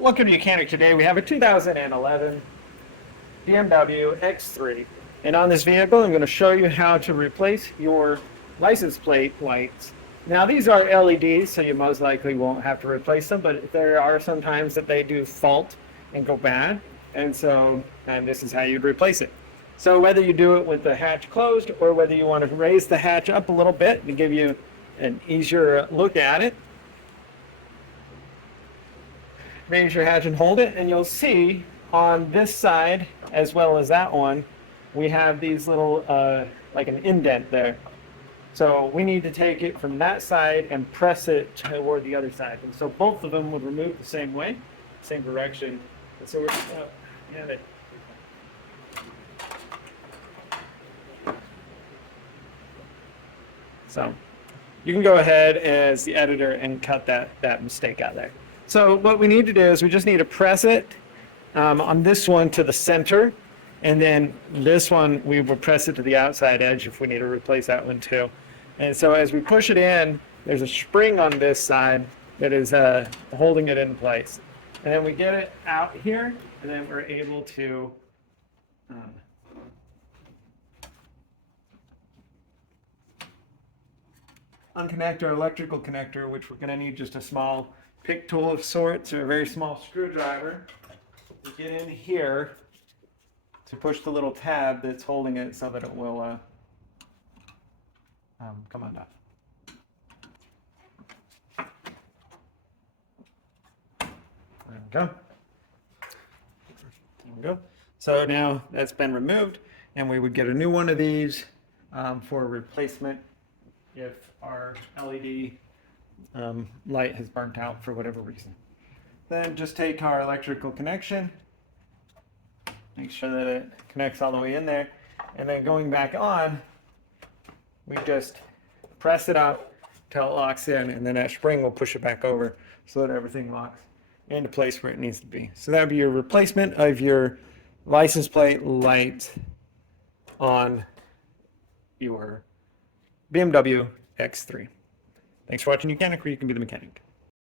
Welcome to Mechanic. Today we have a 2011 BMW X3. And on this vehicle, I'm going to show you how to replace your license plate lights. Now these are LEDs, so you most likely won't have to replace them, but there are some times that they do fault and go bad. And this is how you'd replace it. So whether you do it with the hatch closed or whether you want to raise the hatch up a little bit to give you an easier look at it, raise your hatch and hold it, and you'll see on this side as well as that one we have these little like an indent there. So we need to take it from that side and press it toward the other side, and so both of them would remove the same way, same direction. And so we're just gonna it. So you can go ahead as the editor and cut that mistake out there. So what we need to do is we just need to press it on this one to the center, and then this one we will press it to the outside edge if we need to replace that one too. And so as we push it in, there's a spring on this side that is holding it in place. And then we get it out here, and then we're able to unconnect our electrical connector, which we're going to need just a small pick tool of sorts or a very small screwdriver to get in here to push the little tab that's holding it so that it will come undone. There we go. There we go. So now that's been removed, and we would get a new one of these for replacement if our LED light has burnt out for whatever reason. Then just take our electrical connection, make sure that it connects all the way in there, and then going back on, we just press it up till it locks in, and then that spring will push it back over so that everything locks into place where it needs to be. So that would be your replacement of your license plate light on your BMW X3. Thanks for watching Mechanic, where you can be the mechanic.